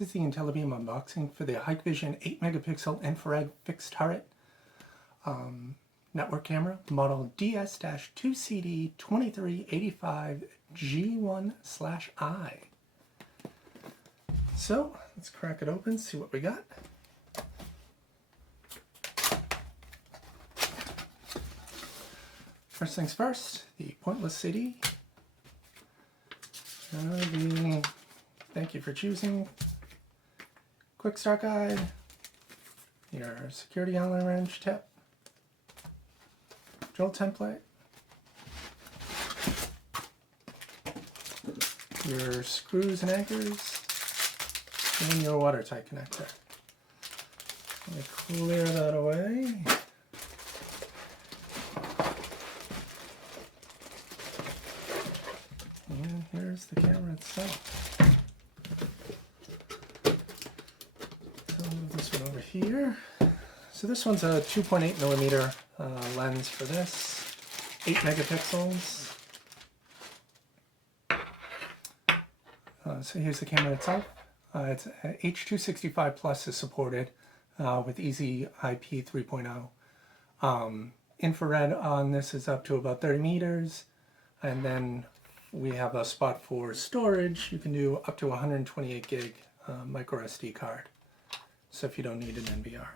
This is the Intellibeam unboxing for the Hikvision 8 megapixel infrared fixed turret network camera, model DS-2CD2385G1-I. So let's crack it open, see what we got. First things first, the pointless CD. Thank you for choosing. Quick start guide, your security Allen wrench tip, drill template, your screws and anchors, and your watertight connector. Let me clear that away. And here's the camera itself. Move this one over here. So this one's a 2.8 millimeter lens for this, 8 megapixels. So here's the camera itself. It's H.265 Plus is supported with Easy IP 3.0. Infrared on this is up to about 30 meters, and then we have a spot for storage. You can do up to 128 gig micro SD card. So if you don't need an NVR.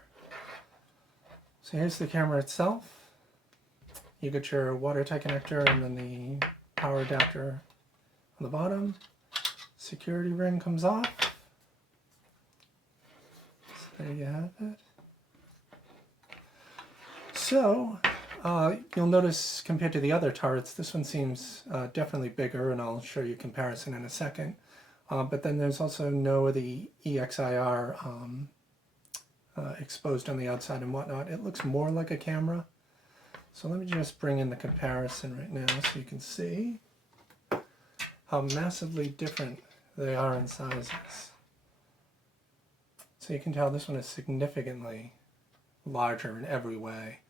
So here's the camera itself. You get your watertight connector and then the power adapter on the bottom. Security ring comes off. So there you have it. So you'll notice compared to the other turrets, this one seems definitely bigger, and I'll show you a comparison in a second. But then there's also no of the EXIR exposed on the outside and whatnot. It looks more like a camera. So let me just bring in the comparison right now so you can see how massively different they are in sizes. So you can tell this one is significantly larger in every way.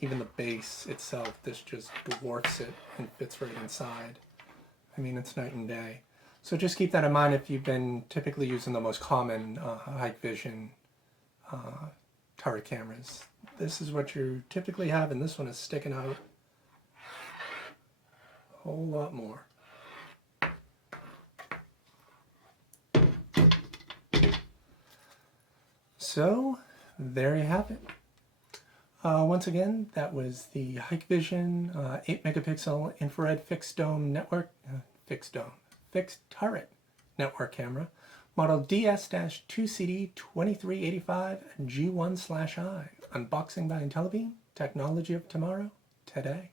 Even the base itself, this just dwarfs it and fits right inside. I mean, it's night and day. So just keep that in mind if you've been typically using the most common Hikvision turret cameras. This is what you typically have, and this one is sticking out a whole lot more. So there you have it. Once again, that was the Hikvision 8 megapixel infrared fixed turret network camera, model DS-2CD2385G1-I. Unboxing by Intellibeam, technology of tomorrow, today.